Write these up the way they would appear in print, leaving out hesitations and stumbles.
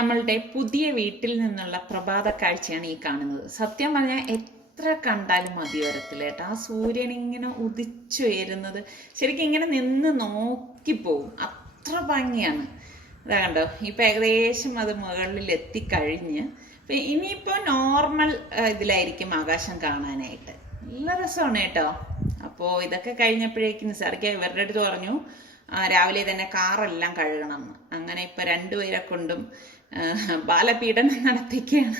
നമ്മളുടെ പുതിയ വീട്ടിൽ നിന്നുള്ള പ്രഭാത കാഴ്ചയാണ് ഈ കാണുന്നത്. സത്യം പറഞ്ഞാൽ എത്ര കണ്ടാലും മതി വരത്തില്ല കേട്ടോ. ആ സൂര്യൻ ഇങ്ങനെ ഉദിച്ചുയരുന്നത് ശരിക്കും ഇങ്ങനെ നിന്ന് നോക്കിപ്പോവും, അത്ര ഭംഗിയാണ്. അതാ കണ്ടോ, ഇപ്പം ഏകദേശം അത് മുകളിൽ എത്തിക്കഴിഞ്ഞ് ഇനിയിപ്പോൾ നോർമൽ ഇതിലായിരിക്കും ആകാശം കാണാനായിട്ട്. നല്ല രസമാണ് കേട്ടോ. അപ്പോൾ ഇതൊക്കെ കഴിഞ്ഞപ്പോഴേക്കും നിസാറിക്ക ഇവരുടെ അടുത്ത് പറഞ്ഞു രാവിലെ തന്നെ കാറെല്ലാം കഴുകണം എന്ന്. അങ്ങനെ ഇപ്പം രണ്ടുപേരെ കൊണ്ടും ബാലപീഡനം നടത്തിക്കുകയാണ്.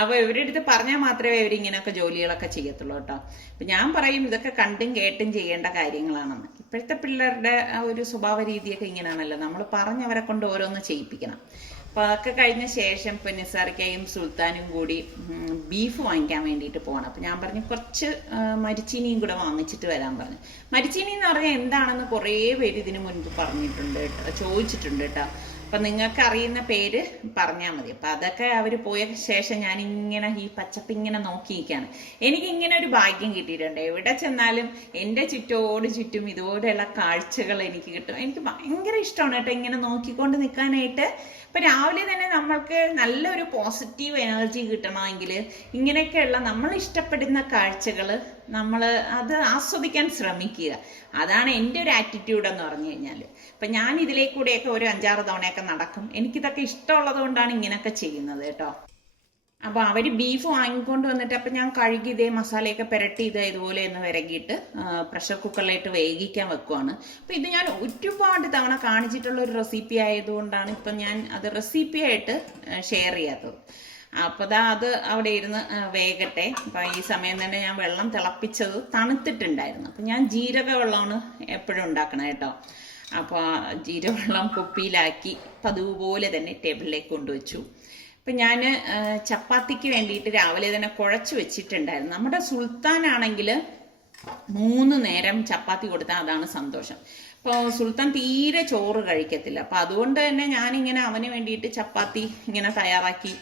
അപ്പോൾ ഇവരുടെ അടുത്ത് പറഞ്ഞാൽ മാത്രമേ ഇവരിങ്ങനെയൊക്കെ ജോലികളൊക്കെ ചെയ്യത്തുള്ളൂ കേട്ടോ. അപ്പം ഞാൻ പറയും ഇതൊക്കെ കണ്ടും കേട്ടും ചെയ്യേണ്ട കാര്യങ്ങളാണെന്ന്. ഇപ്പോഴത്തെ പിള്ളേരുടെ ആ ഒരു സ്വഭാവ രീതിയൊക്കെ ഇങ്ങനെയാണല്ലോ, നമ്മൾ പറഞ്ഞവരെ കൊണ്ട് ഓരോന്ന് ചെയ്യിപ്പിക്കണം. അപ്പോൾ അതൊക്കെ കഴിഞ്ഞ ശേഷം ഇപ്പം നിസാറിക്കയും സുൽത്താനും കൂടി ബീഫ് വാങ്ങിക്കാൻ വേണ്ടിയിട്ട് പോകണം. അപ്പം ഞാൻ പറഞ്ഞു കുറച്ച് മരിച്ചീനിയും കൂടെ വാങ്ങിച്ചിട്ട് വരാൻ പറഞ്ഞു. മരിച്ചീനി എന്ന് പറഞ്ഞാൽ എന്താണെന്ന് കുറേ പേര് ഇതിനു മുൻപ് പറഞ്ഞിട്ടുണ്ട് കേട്ടോ, ചോദിച്ചിട്ടുണ്ട് കേട്ടോ. അപ്പം നിങ്ങൾക്ക് അറിയുന്ന പേര് പറഞ്ഞാൽ മതി. അപ്പം അതൊക്കെ അവർ പോയ ശേഷം ഞാനിങ്ങനെ ഈ പച്ചപ്പിങ്ങനെ നോക്കിയിരിക്കുകയാണ്. എനിക്കിങ്ങനെ ഒരു ഭാഗ്യം കിട്ടിയിട്ടുണ്ട്. എവിടെ ചെന്നാലും എൻ്റെ ചുറ്റും ഇതുപോലെയുള്ള കാഴ്ചകൾ എനിക്ക് കിട്ടും. എനിക്ക് ഭയങ്കര ഇഷ്ടമാണ് കേട്ടോ ഇങ്ങനെ നോക്കിക്കൊണ്ട് നിൽക്കാനായിട്ട്. ഇപ്പം രാവിലെ തന്നെ നമ്മൾക്ക് നല്ലൊരു പോസിറ്റീവ് എനർജി കിട്ടണമെങ്കിൽ ഇങ്ങനെയൊക്കെയുള്ള നമ്മൾ ഇഷ്ടപ്പെടുന്ന കാഴ്ചകൾ നമ്മൾ അത് ആസ്വദിക്കാൻ ശ്രമിക്കുക. അതാണ് എൻ്റെ ഒരു ആറ്റിറ്റ്യൂഡ് എന്ന് പറഞ്ഞു കഴിഞ്ഞാൽ. അപ്പം ഞാൻ ഇതിലേക്കൂടെയൊക്കെ ഒരു 5-6 തവണയൊക്കെ നടക്കും. എനിക്കിതൊക്കെ ഇഷ്ടമുള്ളത് കൊണ്ടാണ് ഇങ്ങനെയൊക്കെ ചെയ്യുന്നത് കേട്ടോ. അപ്പോൾ അവർ ബീഫ് വാങ്ങിക്കൊണ്ട് വന്നിട്ട് അപ്പം ഞാൻ കഴുകി ഇതേ മസാലയൊക്കെ പുരട്ടി ഇതുപോലെ ഒന്ന് വിരകിയിട്ട് പ്രഷർ കുക്കറിലായിട്ട് വേവിക്കാൻ വെക്കുവാണ്. അപ്പം ഇത് ഞാൻ ഒരുപാട് തവണ കാണിച്ചിട്ടുള്ള ഒരു റെസിപ്പി ആയതുകൊണ്ടാണ് ഇപ്പം ഞാൻ അത് റെസിപ്പിയായിട്ട് ഷെയർ ചെയ്യാത്തത്. അപ്പോൾ അത് അവിടെ ഇരുന്ന് വേകട്ടെ. അപ്പം ഈ സമയം തന്നെ ഞാൻ വെള്ളം തിളപ്പിച്ചത് തണുത്തിട്ടുണ്ടായിരുന്നു. അപ്പം ഞാൻ ജീരക വെള്ളമാണ് എപ്പോഴും ഉണ്ടാക്കണം കേട്ടോ. അപ്പോൾ ജീരകവെള്ളം കുപ്പിയിലാക്കി പതുപോലെ തന്നെ ടേബിളിലേക്ക് കൊണ്ടുവച്ചു. അപ്പം ഞാൻ ചപ്പാത്തിക്ക് വേണ്ടിയിട്ട് രാവിലെ തന്നെ കുഴച്ച് വെച്ചിട്ടുണ്ടായിരുന്നു. നമ്മുടെ സുൽത്താനാണെങ്കിൽ 3 നേരം ചപ്പാത്തി കൊടുത്താൽ അതാണ് സന്തോഷം. അപ്പോൾ സുൽത്താൻ തീരെ ചോറ് കഴിക്കത്തില്ല. അപ്പം അതുകൊണ്ട് തന്നെ ഞാനിങ്ങനെ അവന് വേണ്ടിയിട്ട് ചപ്പാത്തി ഇങ്ങനെ തയ്യാറാക്കി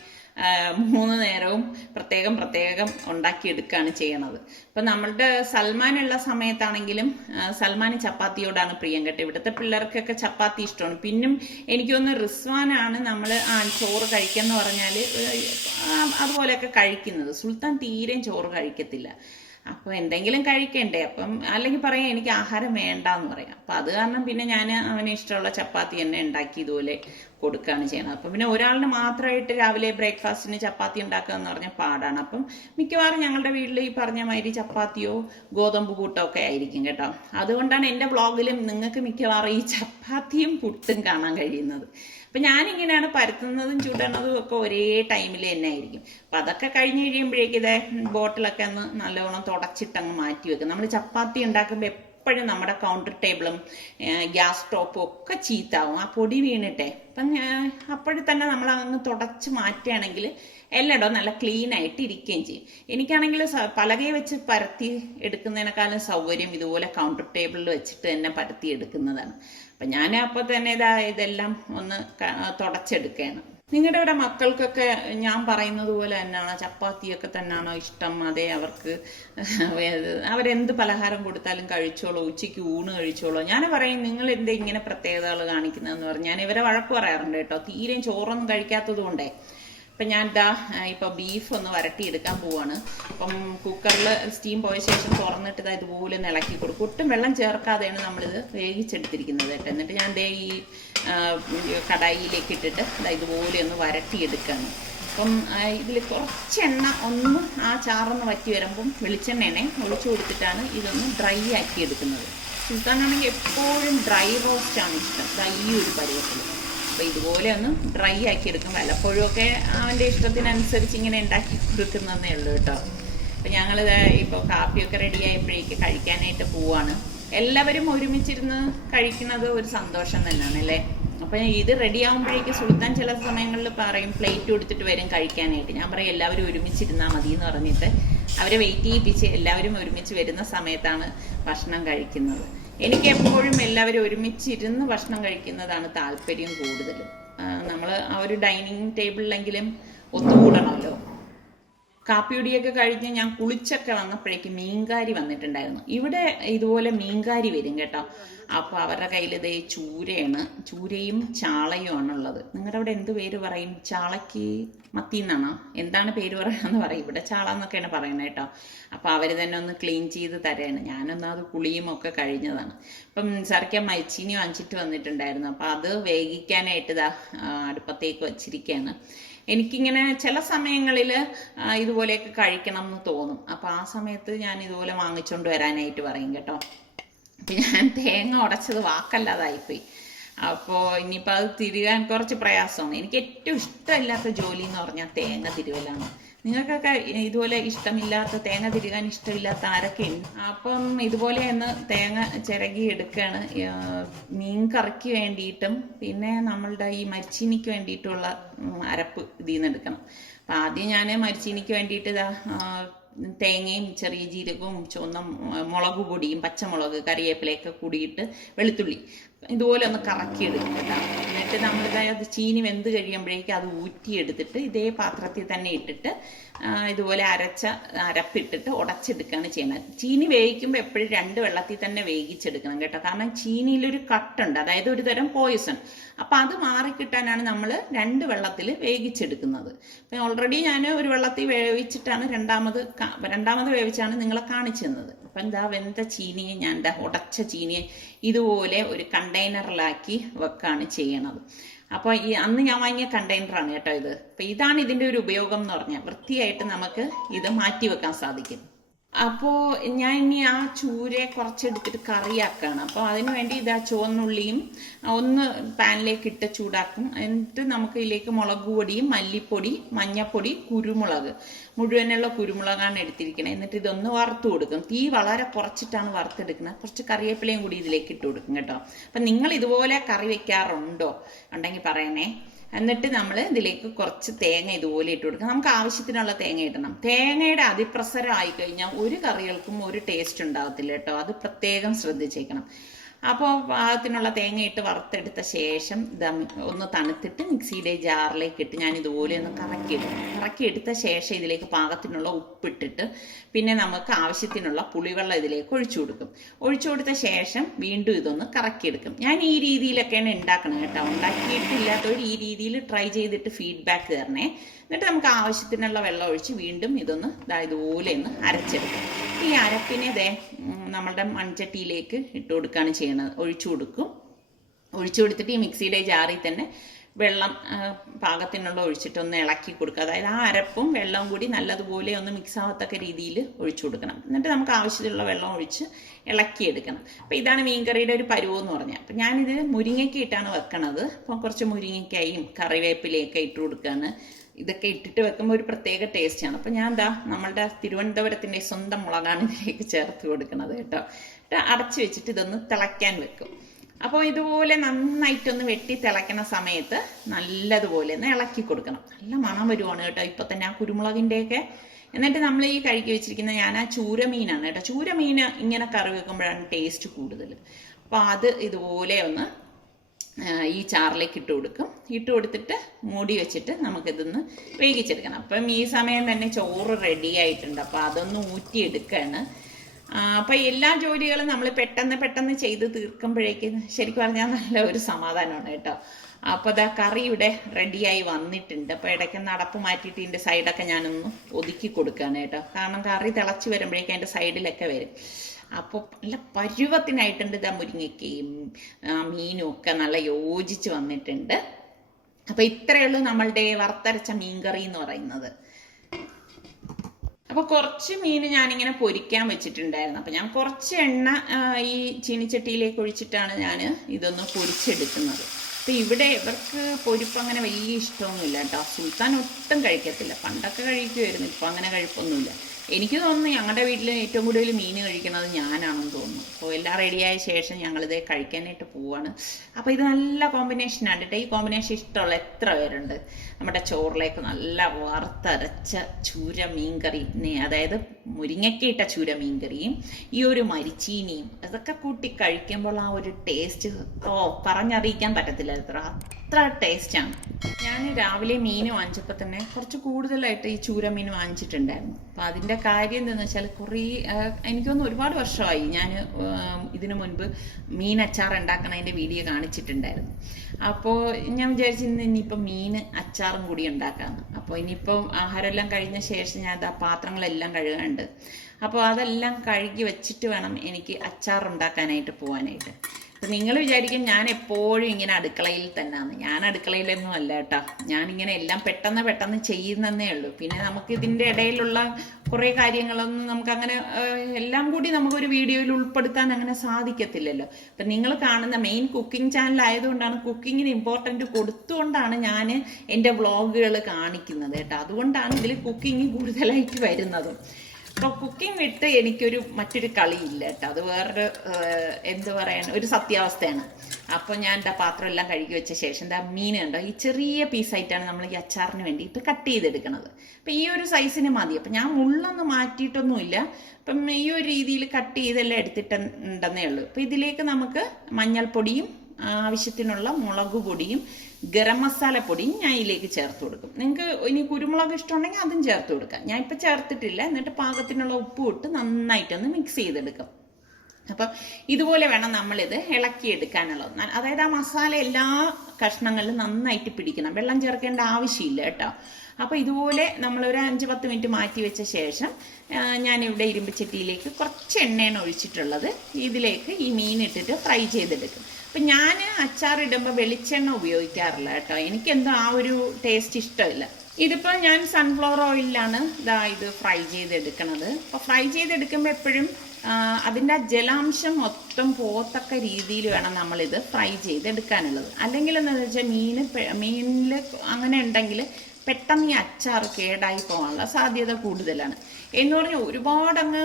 3 നേരവും പ്രത്യേകം ഉണ്ടാക്കിയെടുക്കുകയാണ് ചെയ്യണത്. അപ്പം നമ്മളുടെ സൽമാനുള്ള സമയത്താണെങ്കിലും സൽമാന് ചപ്പാത്തിയോടാണ് പ്രിയം കേട്ടോ. ഇവിടുത്തെ പിള്ളേർക്കൊക്കെ ചപ്പാത്തി ഇഷ്ടമാണ്. പിന്നും എനിക്കൊന്ന് റിസ്വാനാണ് നമ്മൾ ചോറ് കഴിക്കാന്ന് പറഞ്ഞാൽ അതുപോലെയൊക്കെ കഴിക്കുന്നത്. സുൽത്താൻ തീരെയും ചോറ് കഴിക്കത്തില്ല. അപ്പോൾ എന്തെങ്കിലും കഴിക്കണ്ടേ, അപ്പം അല്ലെങ്കിൽ പറയാം എനിക്ക് ആഹാരം വേണ്ടെന്ന് പറയാം. അപ്പം അത് കാരണം പിന്നെ ഞാൻ അവന് ഇഷ്ടമുള്ള ചപ്പാത്തി തന്നെ ഉണ്ടാക്കി ഇതുപോലെ കൊടുക്കുകയാണ് ചെയ്യുന്നത്. അപ്പം പിന്നെ ഒരാളിന് മാത്രമായിട്ട് രാവിലെ ബ്രേക്ക്ഫാസ്റ്റിന് ചപ്പാത്തി ഉണ്ടാക്കുക എന്ന് പറഞ്ഞാൽ പാടാണ്. അപ്പം മിക്കവാറും ഞങ്ങളുടെ വീട്ടിൽ ഈ പറഞ്ഞ മാതിരി ചപ്പാത്തിയോ ഗോതമ്പ് പുട്ടോ ഒക്കെ ആയിരിക്കും കേട്ടോ. അതുകൊണ്ടാണ് എൻ്റെ വ്ളോഗിലും നിങ്ങൾക്ക് മിക്കവാറും ഈ ചപ്പാത്തിയും പുട്ടും കാണാൻ കഴിയുന്നത്. അപ്പം ഞാനിങ്ങനെയാണ് പരത്തുന്നതും ചുടണതും ഒക്കെ ഒരേ ടൈമിൽ തന്നെ ആയിരിക്കും. അപ്പം അതൊക്കെ കഴിഞ്ഞ് കഴിയുമ്പോഴേക്കും ഇതേ ബോട്ടിലൊക്കെ ഒന്ന് നല്ലോണം തുടച്ചിട്ടങ്ങ് മാറ്റി വെക്കും. നമ്മൾ ചപ്പാത്തി ഉണ്ടാക്കുമ്പോൾ എപ്പോഴും നമ്മുടെ കൗണ്ടർ ടേബിളും ഗ്യാസ് സ്റ്റോപ്പും ഒക്കെ ചീത്താവും, ആ പൊടി വീണിട്ടെ. അപ്പം അപ്പോഴും തന്നെ നമ്മൾ അങ്ങ് തുടച്ച് മാറ്റുകയാണെങ്കിൽ എല്ലായിടവും നല്ല ക്ലീൻ ആയിട്ട് ഇരിക്കുകയും ചെയ്യും. എനിക്കാണെങ്കിൽ പലകയെ വെച്ച് പരത്തി എടുക്കുന്നതിനേക്കാളും സൗകര്യം ഇതുപോലെ കൗണ്ടർ ടേബിളിൽ വെച്ചിട്ട് തന്നെ പരത്തി എടുക്കുന്നതാണ്. അപ്പം ഞാൻ അപ്പോൾ തന്നെ ഇതെല്ലാം ഒന്ന് തുടച്ചെടുക്കുകയാണ്. നിങ്ങളുടെ ഇവിടെ മക്കൾക്കൊക്കെ ഞാൻ പറയുന്നത് പോലെ തന്നെയാണോ, ചപ്പാത്തിയൊക്കെ തന്നെയാണോ ഇഷ്ടം? അതെ, അവരെന്ത് പലഹാരം കൊടുത്താലും കഴിച്ചോളൂ, ഉച്ചയ്ക്ക് ഊണ് കഴിച്ചോളൂ. ഞാൻ പറയും നിങ്ങൾ എന്താ ഇങ്ങനെ പ്രത്യേകതകൾ കാണിക്കുന്നതെന്ന് പറഞ്ഞ് ഞാൻ ഇവരെ വഴക്ക് പറയാറുണ്ട് കേട്ടോ. തീരെയും ചോറൊന്നും കഴിക്കാത്തത് കൊണ്ടേ. അപ്പം ഞാൻ ഇപ്പോൾ ബീഫ് ഒന്ന് വരട്ടിയെടുക്കാൻ പോവാണ്. അപ്പം കുക്കറിൽ സ്റ്റീം പോയ ശേഷം തുറന്നിട്ട് ഇതുപോലെ ഇളക്കി കൊടുക്കും. ഒട്ടും വെള്ളം ചേർക്കാതെയാണ് നമ്മളിത് വേവിച്ചെടുത്തിരിക്കുന്നത് കേട്ടോ. എന്നിട്ട് ഞാൻ ഈ കടായിലേക്ക് ഇട്ടിട്ട് ഇതുപോലെ ഒന്ന് വരട്ടിയെടുക്കുകയാണ്. അപ്പം ഇതിൽ കുറച്ച് എണ്ണ ഒന്ന് ആ ചാറൊന്ന് വറ്റി വരുമ്പം വെളിച്ചെണ്ണ ഒഴിച്ചു കൊടുത്തിട്ടാണ് ഇതൊന്ന് ഡ്രൈ ആക്കി എടുക്കുന്നത്. സുൽത്താനാണെങ്കിൽ എപ്പോഴും ഡ്രൈ റോസ്റ്റാണ് ഇഷ്ടം, ഈ ഒരു പരുവത്തിൽ. അപ്പോൾ ഇതുപോലെ ഒന്ന് ഡ്രൈ ആക്കി എടുക്കും. വല്ലപ്പോഴും ഒക്കെ അവൻ്റെ ഇഷ്ടത്തിനനുസരിച്ച് ഇങ്ങനെ ഉണ്ടാക്കി കൊടുക്കുന്നതേ ഉള്ളൂ കേട്ടോ. അപ്പം ഞങ്ങളിത് ഇപ്പോൾ കാപ്പിയൊക്കെ റെഡി ആയപ്പോഴേക്ക് കഴിക്കാനായിട്ട് പോവാണ്. എല്ലാവരും ഒരുമിച്ചിരുന്ന് കഴിക്കുന്നത് ഒരു സന്തോഷം തന്നെയാണ് അല്ലേ. അപ്പം ഇത് റെഡി ആകുമ്പോഴേക്ക് സുൽത്താൻ ചില സമയങ്ങളിൽ പറയും പ്ലേറ്റ് കൊടുത്തിട്ട് വരും കഴിക്കാനായിട്ട്. ഞാൻ പറയും എല്ലാവരും ഒരുമിച്ചിരുന്നാൽ മതി എന്ന് പറഞ്ഞിട്ട് അവരെ വെയിറ്റ് ചെയ്യിപ്പിച്ച് എല്ലാവരും ഒരുമിച്ച് വരുന്ന സമയത്താണ് ഭക്ഷണം കഴിക്കുന്നത്. എനിക്ക് എപ്പോഴും എല്ലാവരും ഒരുമിച്ചിരുന്ന് ഭക്ഷണം കഴിക്കുന്നതാണ് താല്പര്യം കൂടുതലും. നമ്മൾ ആ ഒരു ഡൈനിങ് ടേബിളിലെങ്കിലും ഒത്തുകൂടണമല്ലോ. കാപ്പിയുടിയൊക്കെ കഴിഞ്ഞ് ഞാൻ കുളിച്ചൊക്കെ വന്നപ്പോഴേക്കും മീൻകാരി വന്നിട്ടുണ്ടായിരുന്നു. ഇവിടെ ഇതുപോലെ മീൻകാരി വരും കേട്ടോ. അപ്പോൾ അവരുടെ കയ്യിൽ ഇതേ ചൂരയാണ്, ചൂരയും ചാളയും ആണുള്ളത്. നിങ്ങളുടെ അവിടെ എന്ത് പേര് പറയും? ചാളയ്ക്ക് മത്തി എന്നാണോ, എന്താണ് പേര് പറയണമെന്ന് പറയും. ഇവിടെ ചാള എന്നൊക്കെയാണ് പറയുന്നത് കേട്ടോ. അപ്പോൾ അവർ തന്നെ ഒന്ന് ക്ലീൻ ചെയ്ത് തരാണ്. ഞാനൊന്നത് കുളിയും ഒക്കെ കഴിഞ്ഞതാണ്. അപ്പം സർക്കാൻ മരിച്ചീനി വാങ്ങിച്ചിട്ട് വന്നിട്ടുണ്ടായിരുന്നു. അപ്പോൾ അത് വേവിക്കാനായിട്ട് ഇതാ അടുപ്പത്തേക്ക് വച്ചിരിക്കുകയാണ്. എനിക്കിങ്ങനെ ചില സമയങ്ങളിൽ ഇതുപോലെയൊക്കെ കഴിക്കണം എന്ന് തോന്നും. അപ്പോൾ ആ സമയത്ത് ഞാൻ ഇതുപോലെ വാങ്ങിച്ചുകൊണ്ട് വരാനായിട്ട് പറയും കേട്ടോ. അപ്പം ഞാൻ തേങ്ങ ഉടച്ചത് വാക്കല്ലാതായിപ്പോയി. അപ്പോൾ ഇനിയിപ്പോൾ അത് തിരുകാൻ കുറച്ച് പ്രയാസമാണ്. എനിക്ക് ഏറ്റവും ഇഷ്ടമില്ലാത്ത ജോലി എന്ന് പറഞ്ഞാൽ തേങ്ങ തിരുവലാണ്. നിങ്ങൾക്കൊക്കെ ഇതുപോലെ ഇഷ്ടമില്ലാത്ത, തേങ്ങ തിരുകാൻ ഇഷ്ടമില്ലാത്ത ആരൊക്കെ ഉണ്ട്? അപ്പം ഇതുപോലെ ഒന്ന് തേങ്ങ ചിരകി എടുക്കുകയാണ്. മീൻ കറിക്ക് വേണ്ടിയിട്ടും പിന്നെ നമ്മളുടെ ഈ മരിച്ചീനിക്ക് വേണ്ടിയിട്ടുള്ള അരപ്പ് ഇതിൽ നിന്ന് എടുക്കണം. അപ്പം ആദ്യം ഞാൻ മരിച്ചീനിക്ക് വേണ്ടിയിട്ട് തേങ്ങയും ചെറിയ ജീരകവും ചുവന്ന മുളക് പൊടിയും പച്ചമുളക് കറിവേപ്പിലയൊക്കെ കൂടിയിട്ട് വെളുത്തുള്ളി ഇതുപോലെ ഒന്ന് കറക്കിയെടുക്കും കേട്ടോ. എന്നിട്ട് നമ്മളിത് ചീനി വെന്ത് കഴിയുമ്പോഴേക്കും അത് ഊറ്റിയെടുത്തിട്ട് ഇതേ പാത്രത്തിൽ തന്നെ ഇട്ടിട്ട് ഇതുപോലെ അരപ്പിട്ടിട്ട് ഉടച്ചെടുക്കുകയാണ് ചെയ്യുന്നത്. ചീനി വേവിക്കുമ്പോൾ എപ്പോഴും 2 വെള്ളത്തിൽ തന്നെ വേവിച്ചെടുക്കണം കേട്ടോ. കാരണം ചീനിയിലൊരു കട്ടുണ്ട്, അതായത് ഒരു തരം പോയിസൺ. അപ്പം അത് മാറിക്കിട്ടാനാണ് നമ്മൾ 2 വെള്ളത്തിൽ വേവിച്ചെടുക്കുന്നത്. അപ്പം ഓൾറെഡി ഞാൻ ഒരു വെള്ളത്തിൽ വേവിച്ചിട്ടാണ് രണ്ടാമത് വേവിച്ചാണ് നിങ്ങളെ കാണിച്ചു തന്നത്. അപ്പം എന്താ വെന്ത ചീനിയെ ഞാൻ ഉടച്ച ചീനിയെ ഇതുപോലെ ഒരു കണ്ടെയ്നറിലാക്കി വെക്കാണ് ചെയ്യണത്. അപ്പോൾ അന്ന് ഞാൻ വാങ്ങിയ കണ്ടെയ്നറാണ് കേട്ടോ ഇത്. അപ്പം ഇതാണ് ഇതിൻ്റെ ഒരു ഉപയോഗം എന്ന് പറഞ്ഞാൽ, വൃത്തിയായിട്ട് നമുക്ക് ഇത് മാറ്റി വെക്കാൻ സാധിക്കും. അപ്പോൾ ഞാൻ ഇനി ആ ചൂരയെ കുറച്ചെടുത്തിട്ട് കറിയാക്കുകയാണ്. അപ്പോൾ അതിന് വേണ്ടി ഇതാ ചുവന്നുള്ളിയും ഒന്ന് പാനിലേക്ക് ഇട്ട് ചൂടാക്കും. എന്നിട്ട് നമുക്ക് ഇതിലേക്ക് മുളക് പൊടിയും മല്ലിപ്പൊടി, മഞ്ഞപ്പൊടി, കുരുമുളക്, മുഴുവനുള്ള കുരുമുളകാണ് എടുത്തിരിക്കുന്നത്. എന്നിട്ട് ഇതൊന്ന് വറുത്ത് കൊടുക്കും. തീ വളരെ കുറച്ചിട്ടാണ് വറുത്തെടുക്കുന്നത്. കുറച്ച് കറിവേപ്പിലയും കൂടി ഇതിലേക്ക് ഇട്ട് കൊടുക്കും കേട്ടോ. അപ്പം നിങ്ങൾ ഇതുപോലെ കറി വെക്കാറുണ്ടോ? ഉണ്ടെങ്കിൽ പറയണേ. എന്നിട്ട് നമ്മൾ ഇതിലേക്ക് കുറച്ച് തേങ്ങ ഇതുപോലെ ഇട്ട് കൊടുക്കാം. നമുക്ക് ആവശ്യത്തിനുള്ള തേങ്ങ ഇടണം. തേങ്ങയുടെ അതിപ്രസരം ആയിക്കഴിഞ്ഞാൽ ഒരു കറികൾക്കും ഒരു ടേസ്റ്റ് ഉണ്ടാകത്തില്ല കേട്ടോ. അത് പ്രത്യേകം ശ്രദ്ധിച്ചേക്കണം. അപ്പോൾ പാകത്തിനുള്ള തേങ്ങ ഇട്ട് വറുത്തെടുത്ത ശേഷം ഒന്ന് തണുത്തിട്ട് മിക്സിയുടെ ജാറിലേക്ക് ഇട്ട് ഞാൻ ഇതുപോലെ ഒന്ന് കറക്കിയെടുത്ത ശേഷം ഇതിലേക്ക് പാകത്തിനുള്ള ഉപ്പിട്ടിട്ട് പിന്നെ നമുക്ക് ആവശ്യത്തിനുള്ള പുളിവെള്ളം ഇതിലേക്ക് ഒഴിച്ചു കൊടുത്ത ശേഷം വീണ്ടും ഇതൊന്ന് കറക്കിയെടുക്കും. ഞാൻ ഈ രീതിയിലൊക്കെയാണ് ഉണ്ടാക്കണം കേട്ടോ. ഉണ്ടാക്കിയിട്ടില്ലാത്തവർ ഈ രീതിയിൽ ട്രൈ ചെയ്തിട്ട് ഫീഡ്ബാക്ക് തരണേ. എന്നിട്ട് നമുക്ക് ആവശ്യത്തിനുള്ള വെള്ളം ഒഴിച്ച് വീണ്ടും ഇതൊന്ന് ഇതുപോലെ ഒന്ന് അരച്ചെടുക്കും. ഈ അരപ്പിനെ നമ്മളുടെ മൺചട്ടിയിലേക്ക് ഇട്ട് കൊടുക്കുകയാണ് ചെയ്യണത്. ഒഴിച്ചു കൊടുത്തിട്ട് ഈ മിക്സിയുടെ ജാറിൽ തന്നെ വെള്ളം പാകത്തിനുള്ള ഒഴിച്ചിട്ടൊന്ന് ഇളക്കി കൊടുക്കുക. അതായത് ആ അരപ്പും വെള്ളവും കൂടി നല്ലതുപോലെ ഒന്ന് മിക്സ് ആവത്തക്ക രീതിയിൽ ഒഴിച്ചു കൊടുക്കണം. എന്നിട്ട് നമുക്ക് ആവശ്യത്തിലുള്ള വെള്ളം ഒഴിച്ച് ഇളക്കിയെടുക്കണം. അപ്പോൾ ഇതാണ് മീൻകറിയുടെ ഒരു പരുവെന്ന് പറഞ്ഞാൽ. അപ്പം ഞാനിത് മുരിങ്ങയ്ക്ക ഇട്ടാണ് വെക്കണത്. അപ്പം കുറച്ച് മുരിങ്ങയ്ക്കായും കറിവേപ്പിലയൊക്കെ ഇട്ട് കൊടുക്കുകയാണ്. ഇതൊക്കെ ഇട്ടിട്ട് വെക്കുമ്പോൾ ഒരു പ്രത്യേക ടേസ്റ്റാണ്. അപ്പം ഞാൻ നമ്മളുടെ തിരുവനന്തപുരത്തിൻ്റെ സ്വന്തം മുളകാണ് ഇതിലേക്ക് ചേർത്ത് കൊടുക്കുന്നത് കേട്ടോ. അടച്ചു വെച്ചിട്ട് ഇതൊന്ന് തിളയ്ക്കാൻ വെക്കും. അപ്പോൾ ഇതുപോലെ നന്നായിട്ടൊന്ന് വെട്ടി തിളയ്ക്കുന്ന സമയത്ത് നല്ലതുപോലെ ഒന്ന് ഇളക്കി കൊടുക്കണം. നല്ല മണം വരുവാണ് കേട്ടോ ഇപ്പം തന്നെ ആ കുരുമുളകിൻ്റെയൊക്കെ. എന്നിട്ട് നമ്മൾ ഈ കഴുകി വെച്ചിരിക്കുന്ന ഞാൻ ആ ചൂരമീനാണ് കേട്ടോ. ചൂരമീൻ ഇങ്ങനെ കറി വെക്കുമ്പോഴാണ് ടേസ്റ്റ് കൂടുതൽ. അപ്പോൾ അത് ഇതുപോലെ ഒന്ന് ഈ ചാറിലേക്ക് ഇട്ട് കൊടുത്തിട്ട് മൂടി വെച്ചിട്ട് നമുക്കിതൊന്ന് വേവിച്ചെടുക്കണം. അപ്പം ഈ സമയം തന്നെ ചോറ് റെഡി ആയിട്ടുണ്ട്. അപ്പം അതൊന്ന് ഊറ്റിയെടുക്കുകയാണ്. അപ്പം എല്ലാ ജോലികളും നമ്മൾ പെട്ടെന്ന് ചെയ്ത് തീർക്കുമ്പോഴേക്ക് ശരിക്കും പറഞ്ഞാൽ നല്ല ഒരു സമാധാനമാണ് കേട്ടോ. അപ്പോൾ കറി ഇവിടെ റെഡിയായി വന്നിട്ടുണ്ട്. അപ്പോൾ ഇടയ്ക്ക് അടപ്പ് മാറ്റിയിട്ട് ഇതിൻ്റെ സൈഡൊക്കെ ഞാനൊന്ന് ഒതുക്കി കൊടുക്കുകയാണ് കേട്ടോ. കാരണം കറി തിളച്ച് വരുമ്പോഴേക്കും അതിൻ്റെ സൈഡിലൊക്കെ വരും. അപ്പോൾ നല്ല പരുവത്തിനായിട്ടുണ്ട്. മുരിങ്ങയ്ക്കയും മീനും ഒക്കെ നല്ല യോജിച്ച് വന്നിട്ടുണ്ട്. അപ്പോൾ ഇത്രയേ ഉള്ളൂ നമ്മളുടെ വറുത്തരച്ച മീൻകറി എന്ന് പറയുന്നത്. അപ്പോൾ കുറച്ച് മീൻ ഞാനിങ്ങനെ പൊരിക്കാൻ വെച്ചിട്ടുണ്ടായിരുന്നു. അപ്പോൾ ഞാൻ കുറച്ച് എണ്ണ ഈ ചീനിച്ചട്ടിയിലേക്ക് ഒഴിച്ചിട്ടാണ് ഞാൻ ഇതൊന്ന് പൊരിച്ചെടുക്കുന്നത്. അപ്പോൾ ഇവിടെ ഇവർക്ക് പൊരിപ്പ് അങ്ങനെ വലിയ ഇഷ്ടമൊന്നുമില്ല കേട്ടോ. സുൽത്താൻ ഒട്ടും കഴിക്കത്തില്ല. പണ്ടൊക്കെ കഴിക്കുമായിരുന്നു, ഇപ്പോൾ അങ്ങനെ കഴിപ്പൊന്നുമില്ല. എനിക്ക് തോന്നുന്നു ഞങ്ങളുടെ വീട്ടിൽ ഏറ്റവും കൂടുതൽ മീൻ കഴിക്കുന്നത് ഞാനാണെന്ന് തോന്നുന്നു. അപ്പോൾ എല്ലാം റെഡിയായ ശേഷം ഞങ്ങളിത് കഴിക്കാനായിട്ട് പോവാണ്. അപ്പോൾ ഇത് നല്ല കോമ്പിനേഷനാണ് കേട്ടോ. ഈ കോമ്പിനേഷൻ ഇഷ്ടമുള്ള എത്ര പേരുണ്ട്? നമ്മുടെ ചോറിലേക്ക് നല്ല വറുത്തരച്ച ചൂര മീൻകറി, അതായത് മുരിങ്ങയ്ക്കയിട്ട ചൂര മീൻകറിയും ഈ ഒരു മരിച്ചീനിയും അതൊക്കെ കൂട്ടി കഴിക്കുമ്പോൾ ആ ഒരു ടേസ്റ്റ് പറഞ്ഞറിയിക്കാൻ പറ്റത്തില്ല. എത്ര അത്ര ടേസ്റ്റാണ്. ഞാൻ രാവിലെ മീൻ വാങ്ങിച്ചപ്പോൾ തന്നെ കുറച്ച് കൂടുതലായിട്ട് ഈ ചൂര മീൻ വാങ്ങിച്ചിട്ടുണ്ടായിരുന്നു. അപ്പോൾ അതിൻ്റെ കാര്യം എന്താണെന്ന് വെച്ചാൽ എനിക്കൊന്ന് ഒരുപാട് വർഷമായി ഞാൻ ഇതിനു മുൻപ് മീൻ അച്ചാർ ഉണ്ടാക്കണതിൻ്റെ വീഡിയോ കാണിച്ചിട്ടുണ്ടായിരുന്നു. അപ്പോൾ ഞാൻ വിചാരിച്ചു ഇനിയിപ്പോൾ മീൻ അച്ചാറും കൂടി ഉണ്ടാക്കാമെന്ന്. അപ്പോൾ ഇനിയിപ്പോൾ ആഹാരമെല്ലാം കഴിഞ്ഞ ശേഷം ഞാൻ പാത്രങ്ങളെല്ലാം കഴുകാനുണ്ട്. അപ്പോൾ അതെല്ലാം കഴുകി വെച്ചിട്ട് വേണം എനിക്ക് അച്ചാർ ഉണ്ടാക്കാനായിട്ട് പോകാനായിട്ട്. അപ്പം നിങ്ങൾ വിചാരിക്കും ഞാൻ എപ്പോഴും ഇങ്ങനെ അടുക്കളയിൽ തന്നെയാണ്. ഞാൻ അടുക്കളയിലൊന്നും അല്ല കേട്ടോ. ഞാനിങ്ങനെ എല്ലാം പെട്ടെന്ന് ചെയ്യുന്നതേ ഉള്ളൂ. പിന്നെ നമുക്ക് ഇതിൻ്റെ ഇടയിലുള്ള കുറേ കാര്യങ്ങളൊന്നും നമുക്കങ്ങനെ എല്ലാം കൂടി നമുക്കൊരു വീഡിയോയിൽ ഉൾപ്പെടുത്താൻ അങ്ങനെ സാധിക്കത്തില്ലല്ലോ. അപ്പം നിങ്ങൾ കാണുന്ന മെയിൻ കുക്കിംഗ് ചാനൽ ആയതുകൊണ്ടാണ്, കുക്കിങ്ങിന് ഇമ്പോർട്ടൻറ്റ് കൊടുത്തുകൊണ്ടാണ് ഞാൻ എൻ്റെ വ്ളോഗുകൾ കാണിക്കുന്നത് കേട്ടോ. അതുകൊണ്ടാണ് ഇതിൽ കുക്കിംഗ് കൂടുതലായിട്ട് വരുന്നതും. അപ്പോൾ കുക്കിംഗ് വിട്ട് എനിക്കൊരു മറ്റൊരു കളിയില്ല കേട്ടോ. അത് വേറൊരു എന്ത് പറയാൻ ഒരു സത്യാവസ്ഥയാണ്. അപ്പോൾ ഞാൻ പാത്രം എല്ലാം കഴുകി വെച്ച ശേഷം മീൻ ഉണ്ടോ ഈ ചെറിയ പീസായിട്ടാണ് നമ്മൾ ഈ അച്ചാറിന് വേണ്ടിയിട്ട് കട്ട് ചെയ്തെടുക്കുന്നത്. അപ്പം ഈ ഒരു സൈസിന് മതി. അപ്പം ഞാൻ മുള്ളൊന്നും മാറ്റിയിട്ടൊന്നുമില്ല. അപ്പം ഈ ഒരു രീതിയിൽ കട്ട് ചെയ്തെല്ലാം എടുത്തിട്ടുണ്ടെന്നേ ഉള്ളൂ. അപ്പം ഇതിലേക്ക് നമുക്ക് മഞ്ഞൾപ്പൊടിയും ആവശ്യത്തിനുള്ള മുളക് പൊടിയും ഗരം മസാല പൊടിയും ഞാൻ ഇതിലേക്ക് ചേർത്ത് കൊടുക്കും. നിങ്ങൾക്ക് ഇനി കുരുമുളക് ഇഷ്ടമുണ്ടെങ്കിൽ അതും ചേർത്ത് കൊടുക്കാം. ഞാൻ ഇപ്പം ചേർത്തിട്ടില്ല. എന്നിട്ട് പാകത്തിനുള്ള ഉപ്പ് ഇട്ട് നന്നായിട്ടൊന്ന് മിക്സ് ചെയ്തെടുക്കും. അപ്പം ഇതുപോലെ വേണം നമ്മളിത് ഇളക്കിയെടുക്കാനുള്ളത്. അതായത് ആ മസാല എല്ലാ കഷ്ണങ്ങളിലും നന്നായിട്ട് പിടിക്കണം. വെള്ളം ചേർക്കേണ്ട ആവശ്യമില്ല കേട്ടോ. അപ്പോൾ ഇതുപോലെ നമ്മളൊരു 5-10 മിനിറ്റ് മാറ്റി വെച്ച ശേഷം ഞാനിവിടെ ഇരുമ്പുചട്ടിയിലേക്ക് കുറച്ച് എണ്ണയാണ് ഒഴിച്ചിട്ടുള്ളത്. ഇതിലേക്ക് ഈ മീൻ ഇട്ടിട്ട് ഫ്രൈ ചെയ്തെടുക്കും. അപ്പം ഞാൻ അച്ചാറിടുമ്പോൾ വെളിച്ചെണ്ണ ഉപയോഗിക്കാറില്ല കേട്ടോ. എനിക്കെന്തോ ആ ഒരു ടേസ്റ്റ് ഇഷ്ടമില്ല. ഇതിപ്പോൾ ഞാൻ സൺഫ്ലവർ ഓയിലാണ് ഇത് ഫ്രൈ ചെയ്തെടുക്കണത്. അപ്പോൾ ഫ്രൈ ചെയ്തെടുക്കുമ്പോൾ എപ്പോഴും അതിൻ്റെ ജലാംശം മൊത്തം പോത്തക്ക രീതിയിൽ വേണം നമ്മളിത് ഫ്രൈ ചെയ്തെടുക്കാനുള്ളത്. അല്ലെങ്കിൽ എന്താണെന്ന് വെച്ചാൽ മീനിൽ അങ്ങനെ ഉണ്ടെങ്കിൽ പെട്ടെന്ന് ഈ അച്ചാർ കേടായി പോകാനുള്ള സാധ്യത കൂടുതലാണ്. എന്ന് പറഞ്ഞാൽ ഒരുപാടങ്ങ്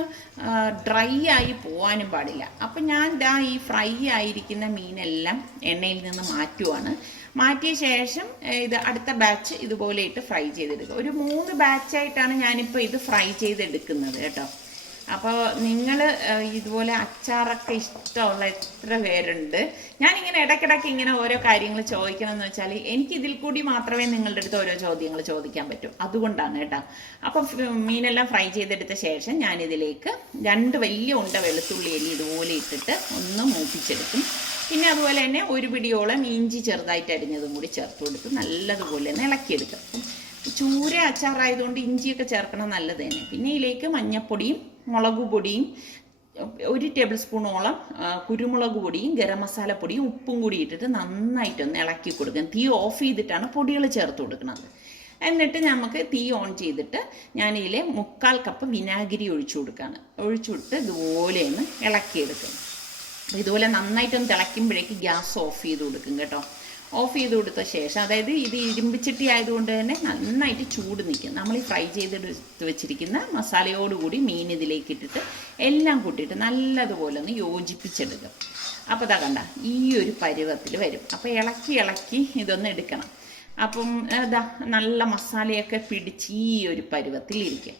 ഡ്രൈ ആയി പോകാനും പാടില്ല. അപ്പം ഞാൻ ഈ ഫ്രൈ ആയിരിക്കുന്ന മീനെല്ലാം എണ്ണയിൽ നിന്ന് മാറ്റുവാണ്. മാറ്റിയ ശേഷം ഇത് അടുത്ത ബാച്ച് ഇതുപോലെ ഇട്ട് ഫ്രൈ ചെയ്തെടുക്കുക. ഒരു 3 ബാച്ചായിട്ടാണ് ഞാനിപ്പോൾ ഇത് ഫ്രൈ ചെയ്തെടുക്കുന്നത് കേട്ടോ. അപ്പോൾ നിങ്ങൾ ഇതുപോലെ അച്ചാറൊക്കെ ഇഷ്ടമുള്ള എത്ര പേരുണ്ട്? ഞാനിങ്ങനെ ഇടയ്ക്കിടയ്ക്ക് ഇങ്ങനെ ഓരോ കാര്യങ്ങൾ ചോദിക്കണമെന്ന് വെച്ചാൽ എനിക്ക് ഇതിൽ കൂടി മാത്രമേ നിങ്ങളുടെ അടുത്ത് ഓരോ ചോദ്യങ്ങൾ ചോദിക്കാൻ പറ്റൂ. അതുകൊണ്ടാണ് കേട്ടോ. അപ്പം മീനെല്ലാം ഫ്രൈ ചെയ്തെടുത്ത ശേഷം ഞാനിതിലേക്ക് 2 വലിയ ഉണ്ട വെളുത്തുള്ളി എല്ലി ഇതുപോലെ ഇട്ടിട്ട് ഒന്ന് മൂപ്പിച്ചെടുക്കും. പിന്നെ അതുപോലെ തന്നെ ഒരു പിടിയോളം ഇഞ്ചി ചെറുതായിട്ട് അരിഞ്ഞതും കൂടി ചേർത്ത് കൊടുത്ത് നല്ലതുപോലെ ഒന്ന് ഇളക്കിയെടുക്കും. ചൂര അച്ചാറായതുകൊണ്ട് ഇഞ്ചിയൊക്കെ ചേർക്കണം നല്ലത് തന്നെ. പിന്നെ ഇതിലേക്ക് മഞ്ഞൾപ്പൊടിയും മുളക് പൊടിയും 1 ടേബിൾ സ്പൂണോളം കുരുമുളക് പൊടിയും ഗരം മസാല പൊടിയും ഉപ്പും കൂടി ഇട്ടിട്ട് നന്നായിട്ടൊന്ന് ഇളക്കി കൊടുക്കും. തീ ഓഫ് ചെയ്തിട്ടാണ് പൊടികൾ ചേർത്ത് കൊടുക്കുന്നത്. എന്നിട്ട് നമുക്ക് തീ ഓൺ ചെയ്തിട്ട് ഞാനിതിൽ 1/4 കപ്പ് വിനാഗിരി ഒഴിച്ചുവിട്ട് ഇതുപോലെ ഒന്ന് ഇളക്കിയെടുക്കും. ഇതുപോലെ നന്നായിട്ടൊന്ന് തിളയ്ക്കുമ്പോഴേക്ക് ഗ്യാസ് ഓഫ് ചെയ്ത് കൊടുക്കും കേട്ടോ. ഓഫ് ചെയ്ത് കൊടുത്ത ശേഷം, അതായത് ഇത് ഇരുമ്പിച്ചട്ടി ആയതുകൊണ്ട് തന്നെ നന്നായിട്ട് ചൂട് നിൽക്കും. നമ്മൾ ഈ ഫ്രൈ ചെയ്തെടുത്ത് വെച്ചിരിക്കുന്ന മസാലയോടുകൂടി മീൻ ഇതിലേക്ക് ഇട്ടിട്ട് എല്ലാം കൂട്ടിയിട്ട് നല്ലതുപോലെ ഒന്ന് യോജിപ്പിച്ചെടുക്കും. അപ്പോൾ ഇതാ കണ്ട ഈ ഒരു പരുവത്തിൽ വരും. അപ്പോൾ ഇളക്കി ഇതൊന്ന് എടുക്കണം. അപ്പം ഇതാ നല്ല മസാലയൊക്കെ പിടിച്ച് ഈ ഒരു പരുവത്തിൽ ഇരിക്കും.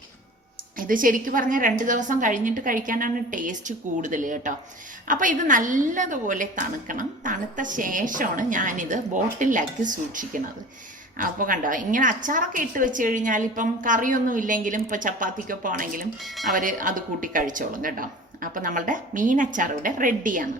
ഇത് ശരിക്കും പറഞ്ഞാൽ 2 ദിവസം കഴിഞ്ഞിട്ട് കഴിക്കാനാണ് ടേസ്റ്റ് കൂടുതൽ കേട്ടോ. അപ്പോൾ ഇത് നല്ലതുപോലെ തണുക്കണം. തണുത്ത ശേഷമാണ് ഞാനിത് ബോട്ടിലാക്കി സൂക്ഷിക്കുന്നത്. അപ്പോൾ കണ്ടോ, ഇങ്ങനെ അച്ചാറൊക്കെ ഇട്ട് വെച്ച് കഴിഞ്ഞാൽ ഇപ്പം കറിയൊന്നും ഇല്ലെങ്കിലും ഇപ്പോൾ ചപ്പാത്തിക്കൊപ്പം ആണെങ്കിലും അവർ അത് കൂട്ടി കഴിച്ചോളും കേട്ടോ. അപ്പോൾ നമ്മളുടെ മീൻ അച്ചാർ ഇവിടെ റെഡിയാണ്.